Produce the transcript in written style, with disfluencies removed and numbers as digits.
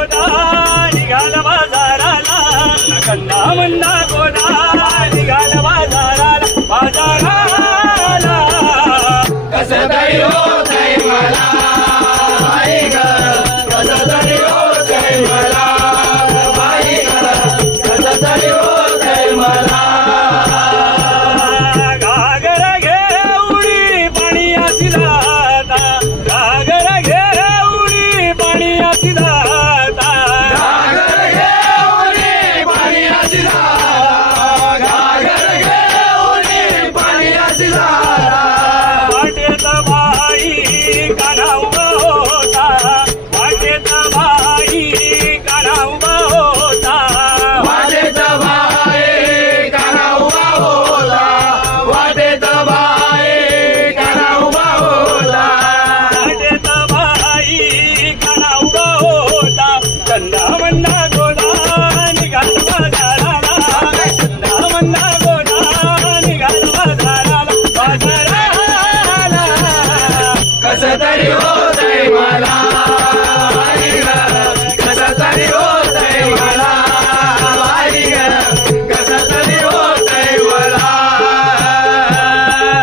गोदा निघाल बाजाराला कन्ना मन्ना गोदा निघाल बाजाराला कसं तरी होतंय मला बाई ग कसं तरी होतंय मला बाई ग कसं तरी होतंय मला घागर घे उडी पाणी आची जाता घागर घे उडी पाणी आची जाता घागर घेऊन पाण्याची धारा घागर घेऊन पाण्याची धारा वाटेत बाई काना उभा होता वाटेत बाई काना उभा होता वाटेत बाई काना उभा होता वाटेत बाई काना उभा होता वाटेत बाई काना उभा होता चंदा मन्ना गोदा निघाल बाजाराला चंदा मन्ना गोदा निघाल बाजाराला कसं तरी होतंय मला